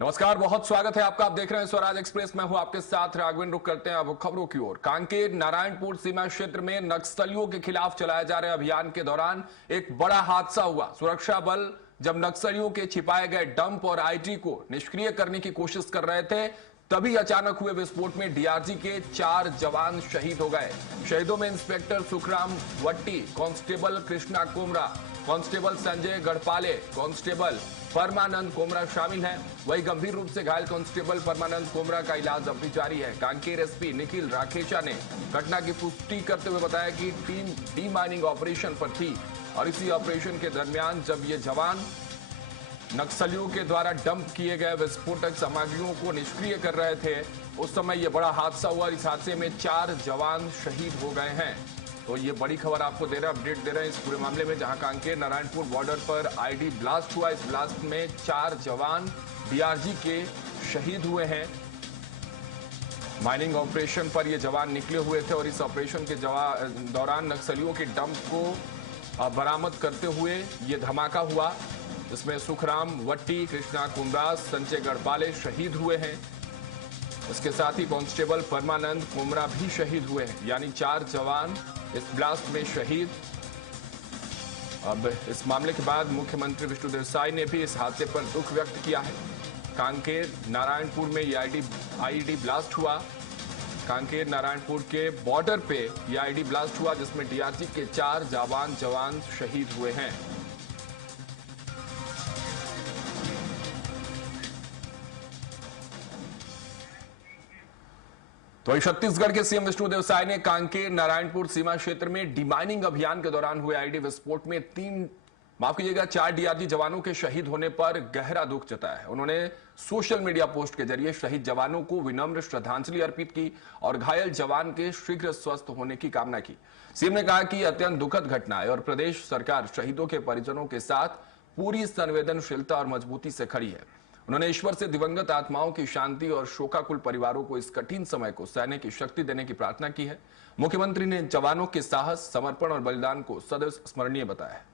नमस्कार, बहुत स्वागत है आपका। आप देख रहे हैं स्वराज एक्सप्रेस। मैं हूं आपके साथ राघवेंद्र। रुक करते हैं अब खबरों की ओर। कांकेर नारायणपुर सीमा क्षेत्र में नक्सलियों के खिलाफ चलाए जा रहे अभियान के दौरान एक बड़ा हादसा हुआ। सुरक्षा बल जब नक्सलियों के छिपाए गए डंप और आईडी को निष्क्रिय करने की कोशिश कर रहे थे, तभी अचानक हुए विस्फोट में डीआरजी के 4 जवान शहीद हो गए। शहीदों में inspector Sukhram Vatti, constable Krishna Komra, constable Sanjay Gadpale, constable Parmanand Komra शामिल हैं। वही गंभीर रूप से घायल कांस्टेबल परमानंद कोमरा का इलाज अब भी जारी है। कांकेर एसपी निखिल राकेशा ने घटना की पुष्टि करते हुए बताया कि टीम डी माइनिंग ऑपरेशन पर थी और इसी ऑपरेशन के दरमियान जब ये जवान नक्सलियों के द्वारा डंप किए गए विस्फोटक सामग्रियों को निष्क्रिय कर रहे थे, उस समय यह बड़ा हादसा हुआ। इस हादसे में 4 जवान शहीद हो गए हैं। तो ये बड़ी खबर आपको दे रहे हैं, अपडेट दे रहे हैं इस पूरे मामले में, जहां कांकेर नारायणपुर बॉर्डर पर आईडी ब्लास्ट हुआ। इस ब्लास्ट में 4 जवान डीआरजी के शहीद हुए हैं। माइनिंग ऑपरेशन पर ये जवान निकले हुए थे और इस ऑपरेशन के दौरान नक्सलियों के डंप को बरामद करते हुए ये धमाका हुआ। इसमें सुखराम वट्टी, कृष्णा कुमरास, संजय गढ़पाले शहीद हुए हैं। इसके साथ ही कांस्टेबल परमानंद कोमरा भी शहीद हुए हैं, यानी 4 जवान इस ब्लास्ट में शहीद। अब इस मामले के बाद मुख्यमंत्री विष्णुदेव साय ने भी इस हादसे पर दुख व्यक्त किया है। कांकेर नारायणपुर में यह आईडी ब्लास्ट हुआ। कांकेर नारायणपुर के बॉर्डर पे यह आईडी ब्लास्ट हुआ, जिसमें डीआरजी के 4 जवान शहीद हुए हैं। तो छत्तीसगढ़ के सीएम विष्णुदेव साय ने कांकेर नारायणपुर सीमा क्षेत्र में डिमाइनिंग अभियान के दौरान हुए आईडी विस्फोट में 4 डीआरजी जवानों के शहीद होने पर गहरा दुख जताया है। उन्होंने सोशल मीडिया पोस्ट के जरिए शहीद जवानों को विनम्र श्रद्धांजलि अर्पित की और घायल जवान के शीघ्र स्वस्थ होने की कामना की। सीएम ने कहा कि अत्यंत दुखद घटना है और प्रदेश सरकार शहीदों के परिजनों के साथ पूरी संवेदनशीलता और मजबूती से खड़ी है। उन्होंने ईश्वर से दिवंगत आत्माओं की शांति और शोकाकुल परिवारों को इस कठिन समय को सहने की शक्ति देने की प्रार्थना की है। मुख्यमंत्री ने जवानों के साहस, समर्पण और बलिदान को सदैव स्मरणीय बताया है।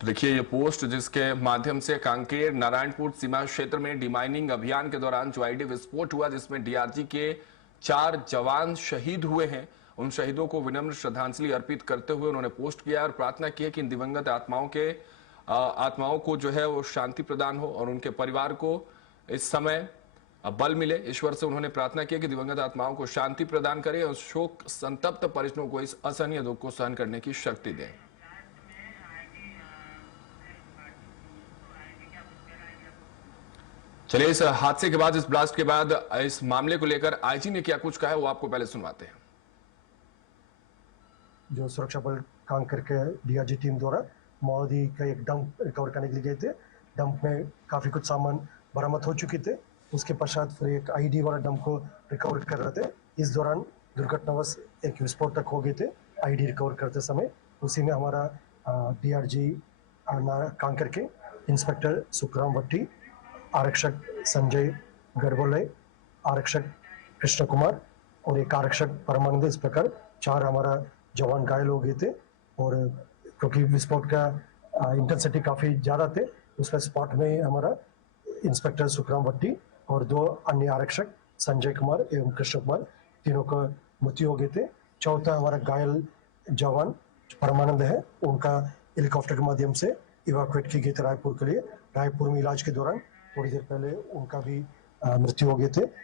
तो देखिए ये पोस्ट, जिसके माध्यम से कांकेर नारायणपुर सीमा क्षेत्र में डिमाइनिंग अभियान के दौरान जो आईडी विस्फोट हुआ, जिसमें डीआरजी के 4 जवान शहीद हुए हैं, उन शहीदों को विनम्र श्रद्धांजलि अर्पित करते हुए उन्होंने पोस्ट किया और प्रार्थना की है कि इन दिवंगत आत्माओं को जो है वो शांति प्रदान हो और उनके परिवार को इस समय बल मिले। ईश्वर से उन्होंने प्रार्थना की कि दिवंगत आत्माओं को शांति प्रदान करे और शोक संतप्त परिजनों को इस असहनीय दुख को सहन करने की शक्ति दे। चलिए, इस हादसे के बाद, इस ब्लास्ट के बाद, इस मामले को लेकर आईजी ने क्या कुछ कहा है वो आपको पहले सुनवाते हैं। जो सुरक्षा बल कांकेर के डीआरजी टीम द्वारा माओवादी का एक डंप रिकवर करने के लिए गए थे। डंप में काफ़ी कुछ सामान बरामद हो चुके थे। उसके पश्चात फिर एक आईडी वाला डंप को रिकवर कर रहे थे। इस दौरान दुर्घटनावश एक विस्फोटक हो गए थे आईडी रिकवर करते समय। उसी में हमारा डीआरजी कांकेर के इंस्पेक्टर सुखराम वट्टी, आरक्षक संजय गढ़पाले, आरक्षक कृष्ण कुमार और एक आरक्षक परमानंद, इस प्रकार 4 हमारा जवान घायल हो गए थे। और क्योंकि विस्फोट का इंटेंसिटी काफ़ी ज़्यादा थे, उसका स्पॉट में हमारा इंस्पेक्टर सुखराम वट्टी और 2 अन्य आरक्षक संजय कुमार एवं कृष्ण कुमार, तीनों का मृत्यु हो गए थे। चौथा हमारा घायल जवान परमानंद है, उनका हेलीकॉप्टर के माध्यम से इवाकुएट की गई थी रायपुर के लिए। रायपुर में इलाज के दौरान थोड़ी देर पहले उनका भी मृत्यु हो गए थे।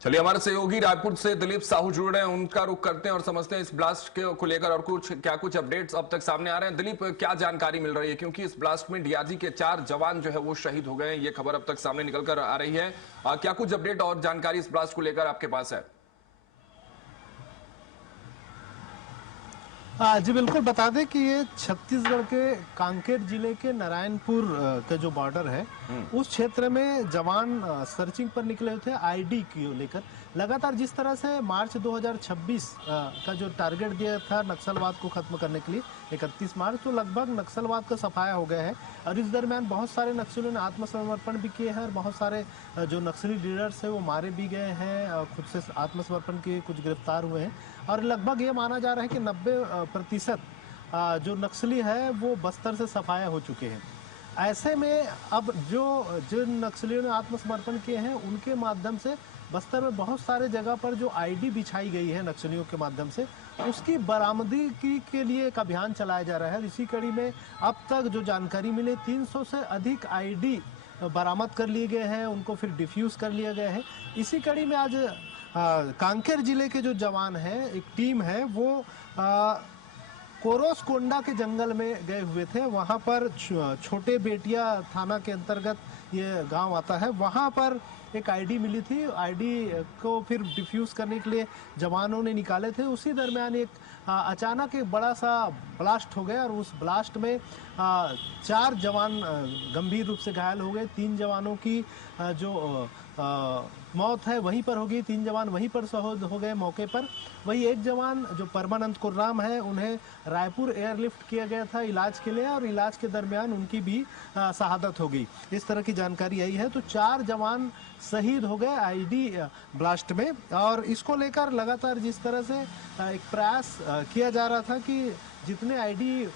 चलिए, हमारे सहयोगी रायपुर से दिलीप साहू जुड़ रहे हैं, उनका रुख करते हैं और समझते हैं इस ब्लास्ट को लेकर और कुछ अपडेट्स अब तक सामने आ रहे हैं। दिलीप, क्या जानकारी मिल रही है, क्योंकि इस ब्लास्ट में डीआरजी के 4 जवान जो है वो शहीद हो गए हैं, ये खबर अब तक सामने निकल कर आ रही है। क्या कुछ अपडेट और जानकारी इस ब्लास्ट को लेकर आपके पास है? जी बिल्कुल, बता दें कि ये छत्तीसगढ़ के कांकेर जिले के नारायणपुर का जो बॉर्डर है, उस क्षेत्र में जवान सर्चिंग पर निकले हुए थे आईडी को लेकर। लगातार जिस तरह से मार्च 2026 का जो टारगेट दिया था नक्सलवाद को खत्म करने के लिए 31 मार्च, तो लगभग नक्सलवाद का सफाया हो गया है। और इस दरमियान बहुत सारे नक्सलियों ने आत्मसमर्पण भी किए हैं और बहुत सारे जो नक्सली लीडर्स हैं वो मारे भी गए हैं, खुद से आत्मसमर्पण किए, कुछ गिरफ्तार हुए हैं। और लगभग ये माना जा रहा है कि 90% जो नक्सली है वो बस्तर से सफाया हो चुके हैं। ऐसे में अब जिन नक्सलियों ने आत्मसमर्पण किए हैं उनके माध्यम से बस्तर में बहुत सारे जगह पर जो आईडी बिछाई गई है नक्सलियों के माध्यम से, उसकी बरामदगी के लिए एक अभियान चलाया जा रहा है। इसी कड़ी में अब तक जो जानकारी मिली 300 से अधिक आईडी बरामद कर लिए गए हैं, उनको फिर डिफ्यूज कर लिया गया है। इसी कड़ी में आज कांकेर जिले के जो जवान हैं, एक टीम है, वो कोरोसकोंडा के जंगल में गए हुए थे। वहां पर छोटे बेटिया थाना के अंतर्गत ये गांव आता है, वहां पर एक आईडी मिली थी। आईडी को फिर डिफ्यूज करने के लिए जवानों ने निकाले थे। उसी दरमियान एक अचानक एक बड़ा सा ब्लास्ट हो गया और उस ब्लास्ट में 4 जवान गंभीर रूप से घायल हो गए। 3 जवानों की जो मौत है वहीं पर हो गई, 3 जवान वहीं पर शहीद हो गए मौके पर। वही एक जवान जो परमानंद कुर्राम है, उन्हें रायपुर एयरलिफ्ट किया गया था इलाज के लिए और इलाज के दरमियान उनकी भी शहादत हो गई। इस तरह की जानकारी आई है। तो 4 जवान शहीद हो गए आईडी ब्लास्ट में। और इसको लेकर लगातार जिस तरह से एक प्रयास किया जा रहा था कि जितने आईडी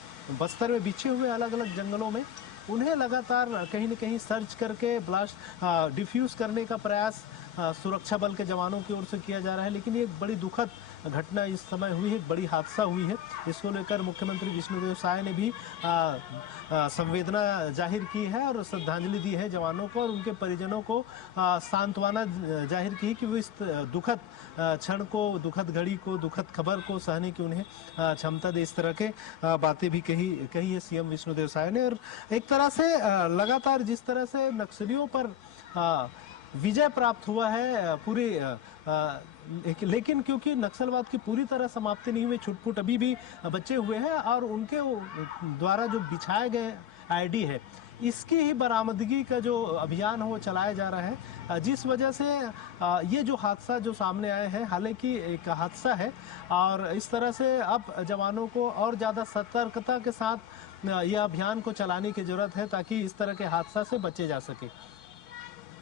बस्तर में बिछे हुए अलग अलग जंगलों में, उन्हें लगातार कहीं न कहीं सर्च करके ब्लास्ट डिफ्यूज करने का प्रयास सुरक्षा बल के जवानों की ओर से किया जा रहा है। लेकिन ये एक बड़ी दुखद घटना इस समय हुई है, एक बड़ी हादसा हुई है। इसको लेकर मुख्यमंत्री विष्णुदेव साय ने भी संवेदना जाहिर की है और श्रद्धांजलि दी है जवानों को और उनके परिजनों को सांत्वना जाहिर की कि वो इस दुखद क्षण को, दुखद घड़ी को, दुखद खबर को सहने की उन्हें क्षमता दे। इस तरह के बातें भी कही है सीएम विष्णुदेव साय ने। और एक तरह से लगातार जिस तरह से नक्सलियों पर विजय प्राप्त हुआ है पूरी, लेकिन क्योंकि नक्सलवाद की पूरी तरह समाप्ति नहीं हुई, छुटपुट अभी भी बचे हुए हैं और उनके द्वारा जो बिछाए गए आईडी है, इसकी ही बरामदगी का जो अभियान है वो चलाया जा रहा है। जिस वजह से ये जो हादसा जो सामने आया है, हालांकि एक हादसा है और इस तरह से अब जवानों को और ज़्यादा सतर्कता के साथ यह अभियान को चलाने की जरूरत है ताकि इस तरह के हादसा से बचे जा सके।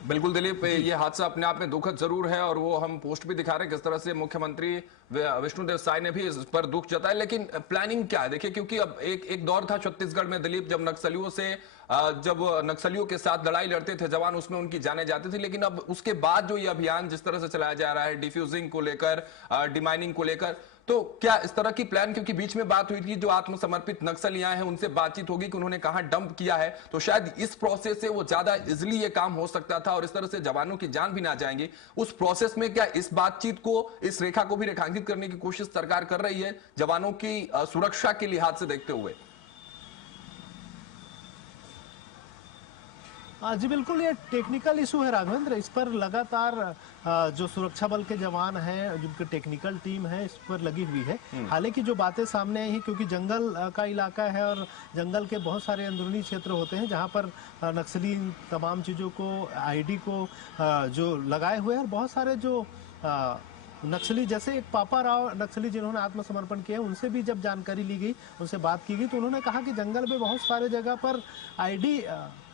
बिल्कुल दिलीप, ये हादसा अपने आप में दुखद जरूर है और वो हम पोस्ट भी दिखा रहे हैं किस तरह से मुख्यमंत्री विष्णुदेव साय ने भी इस पर दुख जताया। लेकिन प्लानिंग क्या है? देखिए, क्योंकि अब एक दौर था छत्तीसगढ़ में दिलीप, जब नक्सलियों के साथ लड़ाई लड़ते थे जवान, उसमें उनकी जाने जाती थी। लेकिन अब उसके बाद जो ये अभियान जिस तरह से चलाया जा रहा है, डिफ्यूजिंग को लेकर, डिमाइनिंग को लेकर, तो क्या इस तरह की प्लान, क्योंकि बीच में बात हुई थी जो आत्मसमर्पित नक्सलियां हैं उनसे बातचीत होगी कि उन्होंने कहां डंप किया है, तो शायद इस प्रोसेस से वो ज्यादा इजिली ये काम हो सकता था और इस तरह से जवानों की जान भी ना जाएंगी। उस प्रोसेस में क्या इस बातचीत को, इस रेखा को भी रेखांकित करने की कोशिश सरकार कर रही है जवानों की सुरक्षा के लिहाज से देखते हुए? जी बिल्कुल, ये टेक्निकल इशू है राघवेंद्र। इस पर लगातार जो सुरक्षा बल के जवान हैं, जिनकी टेक्निकल टीम है, इस पर लगी हुई है। हालांकि जो बातें सामने आई हैं, क्योंकि जंगल का इलाका है और जंगल के बहुत सारे अंदरूनी क्षेत्र होते हैं जहां पर नक्सली तमाम चीज़ों को, आईडी को जो लगाए हुए हैं और बहुत सारे जो नक्सली, जैसे एक पापा राव नक्सली जिन्होंने आत्मसमर्पण किया, उनसे भी जब जानकारी ली गई, उनसे बात की गई, तो उन्होंने कहा कि जंगल में बहुत सारे जगह पर आईडी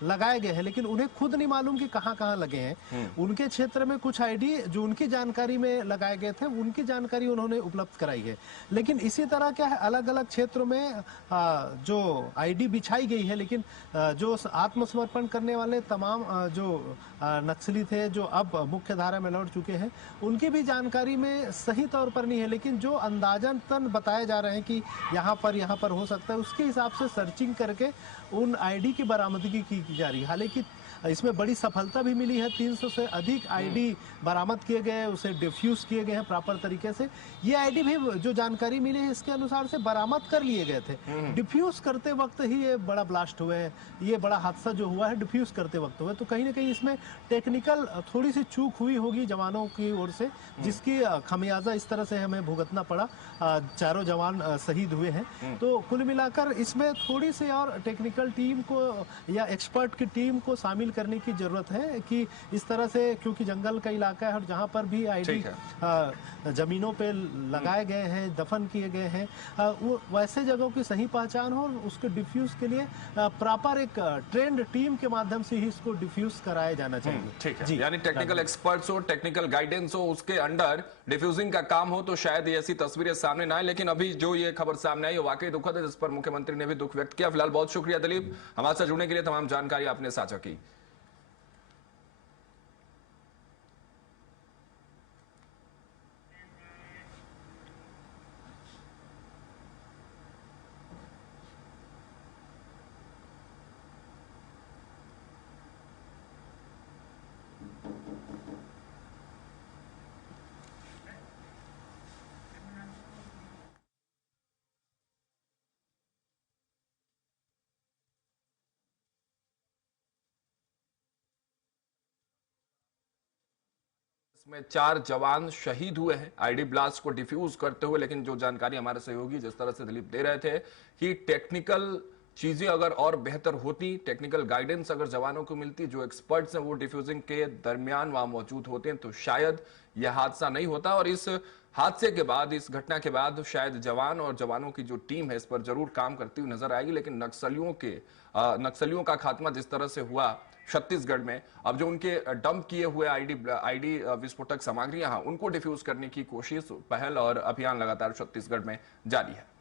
लगाए गए हैं, लेकिन उन्हें खुद नहीं मालूम कि कहां कहां लगे हैं। उनके क्षेत्र में कुछ आईडी जो उनकी जानकारी में लगाए गए थे, उनकी जानकारी उन्होंने उपलब्ध कराई है। लेकिन इसी तरह क्या है, अलग अलग क्षेत्रों में जो आईडी बिछाई गई है, लेकिन जो आत्मसमर्पण करने वाले तमाम जो नक्सली थे, जो अब मुख्य धारा में लौट चुके हैं, उनकी भी जानकारी में सही तौर पर नहीं है। लेकिन जो अंदाजन बताए जा रहे हैं कि यहाँ पर हो सकता है, उसके हिसाब से सर्चिंग करके उन आईडी की बरामदगी की जा रही है। हालांकि इसमें बड़ी सफलता भी मिली है। 300 से अधिक आईडी बरामद किए गए, उसे डिफ्यूज किए गए हैं प्रॉपर तरीके से। ये आईडी भी जो जानकारी मिली है इसके अनुसार से बरामद कर लिए गए थे। डिफ्यूज करते वक्त ही ये बड़ा ब्लास्ट हुआ है, ये बड़ा हादसा जो हुआ है डिफ्यूज करते वक्त हुआ है। तो कहीं ना कहीं इसमें टेक्निकल थोड़ी सी चूक हुई होगी जवानों की ओर से, जिसकी खमियाजा इस तरह से हमें भुगतना पड़ा। 4 जवान शहीद हुए हैं। तो कुल मिलाकर इसमें थोड़ी सी और टेक्निकल टीम को या एक्सपर्ट की टीम को शामिल करने की जरूरत है कि इस तरह से, क्योंकि जंगल का इलाका है और जहां पर भी आईडी जमीनों पे लगाए गए हैं, दफन किए गए हैं, वो वैसे जगहों की सही पहचान हो और उसको डिफ्यूज के लिए प्रॉपर एक ट्रेंड टीम के माध्यम से ही इसको डिफ्यूज कराया जाना चाहिए। ठीक है, यानी टेक्निकल एक्सपर्ट्स हो, टेक्निकल गाइडेंस हो, उसके अंडर डिफ्यूजिंग का काम हो तो शायद ये ऐसी तस्वीरें सामने ना आए, लेकिन अभी जो ये खबर सामने आई वो वाकई दुखद है, जिस पर मुख्यमंत्री ने भी दुख व्यक्त किया। फिलहाल बहुत शुक्रिया दिलीप, हमारे साथ जुड़ने के लिए, तमाम जानकारी आपने साझा की। इसमें 4 जवान शहीद हुए हैं आईडी ब्लास्ट को डिफ्यूज करते हुए, लेकिन जो जानकारी हमारे सहयोगी जिस तरह से दिलीप दे रहे थे कि टेक्निकल चीजें अगर और बेहतर होती, टेक्निकल गाइडेंस अगर जवानों को मिलती, जो एक्सपर्ट्स हैं वो डिफ्यूजिंग के दरमियान वहां मौजूद होते हैं, तो शायद यह हादसा नहीं होता। और इस हादसे के बाद, इस घटना के बाद शायद जवान और जवानों की जो टीम है इस पर जरूर काम करती हुई नजर आएगी। लेकिन नक्सलियों का खात्मा जिस तरह से हुआ छत्तीसगढ़ में, अब जो उनके डंप किए हुए आईडी विस्फोटक सामग्रियां हैं उनको डिफ्यूज करने की कोशिश, पहल और अभियान लगातार छत्तीसगढ़ में जारी है।